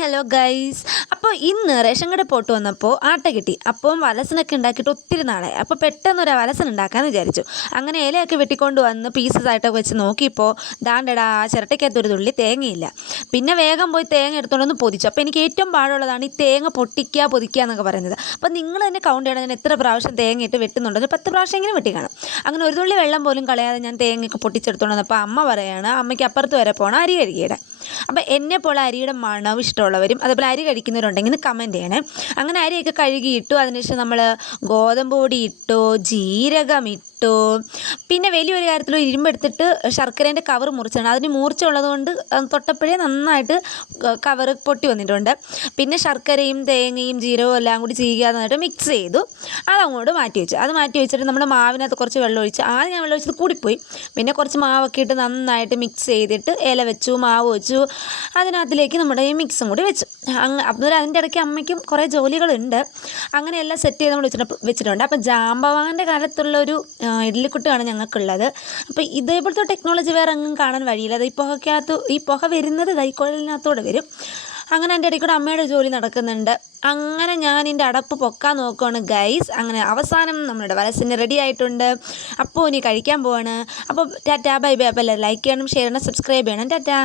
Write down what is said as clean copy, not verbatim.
Hello guys. അപ്പോൾ ഇന്ന് ration കട പോട്ട് വന്നപ്പോൾ ആട്ട കിട്ടി. അപ്പം വലസനൊക്കെ ഉണ്ടാക്കിയിട്ട് ഒത്തിരി നാളായി. അപ്പോൾ പെട്ടെന്നൊരു വലസൻ ഉണ്ടാക്കാമെന്ന് വിചാരിച്ചു. അങ്ങനെ ഇലയൊക്കെ വെട്ടിക്കൊണ്ട് വന്ന് പീസസ് ആയിട്ടൊക്കെ വെച്ച് നോക്കിയപ്പോൾ ദാണ്ടടാ ചിരട്ടയ്ക്കകത്തൊരു തുള്ളി തേങ്ങയില്ല. പിന്നെ വേഗം പോയി തേങ്ങ എടുത്തുകൊണ്ടൊന്ന് പൊതിച്ചു. അപ്പോൾ എനിക്ക് ഏറ്റവും പാടുള്ളതാണ് ഈ തേങ്ങ പൊതിക്കുക എന്നൊക്കെ പറയുന്നത്. അപ്പോൾ നിങ്ങൾ തന്നെ കൗണ്ട് ചെയ്യണം, ഞാൻ എത്ര പ്രാവശ്യം തേങ്ങ ഇട്ട് വെട്ടുന്നുണ്ട്. ഒരു 10 പ്രാവശ്യം എങ്ങനെ വെട്ടി കാണും. അങ്ങനെ ഒരു തുള്ളി വെള്ളം പോലും കളയാതെ ഞാൻ തേങ്ങയൊക്കെ പൊട്ടിച്ചെടുത്തോണ്ട് വന്നപ്പോൾ അമ്മ പറയുകയാണ് അമ്മയ്ക്ക് അപ്പുറത്ത് വരെ പോകണം അരി കഴുകിയിടാൻ. അപ്പോൾ എന്നെപ്പോലെ അരിയുടെ മണം ഇഷ്ടമുള്ളവരും അതുപോലെ അരി കഴിക്കുന്നവരുണ്ടെങ്കിൽ കമൻറ്റ് ചെയ്യണേ. അങ്ങനെ അരിയൊക്കെ കഴുകിയിട്ടു. അതിനുശേഷം നമ്മൾ ഗോതമ്പ് പൊടി ഇട്ടു, ജീരകം ഇട്ടു. പിന്നെ വലിയൊരു കാര്യത്തിൽ ഇരുമ്പെടുത്തിട്ട് ശർക്കരേൻ്റെ കവർ മുറിച്ചാണ്. അതിന് മൂർച്ച ഉള്ളതുകൊണ്ട് തൊട്ടപ്പോഴേ നന്നായിട്ട് കവർ പൊട്ടി വന്നിട്ടുണ്ട്. പിന്നെ ശർക്കരയും തേങ്ങയും ജീരകവും എല്ലാം കൂടി ചെയ്യാനായിട്ട് മിക്സ് ചെയ്തു. അതങ്ങോട്ട് മാറ്റി വെച്ചു. അത് മാറ്റി വെച്ചിട്ട് നമ്മുടെ മാവിനകത്ത് കുറച്ച് വെള്ളം ഒഴിച്ച്, ആദ്യം ഞാൻ വെള്ളം ഒഴിച്ചത് കൂടിപ്പോയി. പിന്നെ കുറച്ച് മാവൊക്കെ ഇട്ട് നന്നായിട്ട് മിക്സ് ചെയ്തിട്ട് ഇല വെച്ചു, മാവ് വെച്ചു, അതിനകത്തിലേക്ക് നമ്മുടെ ഈ മിക്സും കൂടി വെച്ചു. അന്നേരം അതിൻ്റെ ഇടയ്ക്ക് അമ്മയ്ക്കും കുറേ ജോലികളുണ്ട്. അങ്ങനെ എല്ലാം സെറ്റ് ചെയ്ത് നമ്മൾ വെച്ചിട്ടുണ്ട്. അപ്പം ജാമ്പവാൻ്റെ കാലത്തുള്ളൊരു ഇഡ്ഡലിക്കുട്ടാണ് ഞങ്ങൾക്കുള്ളത്. അപ്പോൾ ഇതേപോലത്തെ ടെക്നോളജി വേറെ എങ്ങും കാണാൻ വഴിയില്ല. അത് ഈ പുക വരുന്നത് കൈക്കുഴലിനകത്തൂടെ വരും. അങ്ങനെ എൻ്റെ ഇടയ്ക്കൂടെ അമ്മയുടെ ജോലി നടക്കുന്നുണ്ട്. അങ്ങനെ ഞാൻ എൻ്റെ അടപ്പ് പൊക്കാൻ നോക്കുകയാണ് ഗൈസ്. അങ്ങനെ അവസാനം നമ്മുടെ വലസിന് റെഡി ആയിട്ടുണ്ട്. അപ്പോൾ ഇനി കഴിക്കാൻ പോവാണ്. അപ്പോൾ ടാറ്റാ ബൈ ബൈ. അപ്പോൾ എല്ലാവരും ലൈക്ക് ചെയ്യണം, ഷെയർ ചെയ്യണം, സബ്സ്ക്രൈബ് ചെയ്യണം. ടാറ്റാ.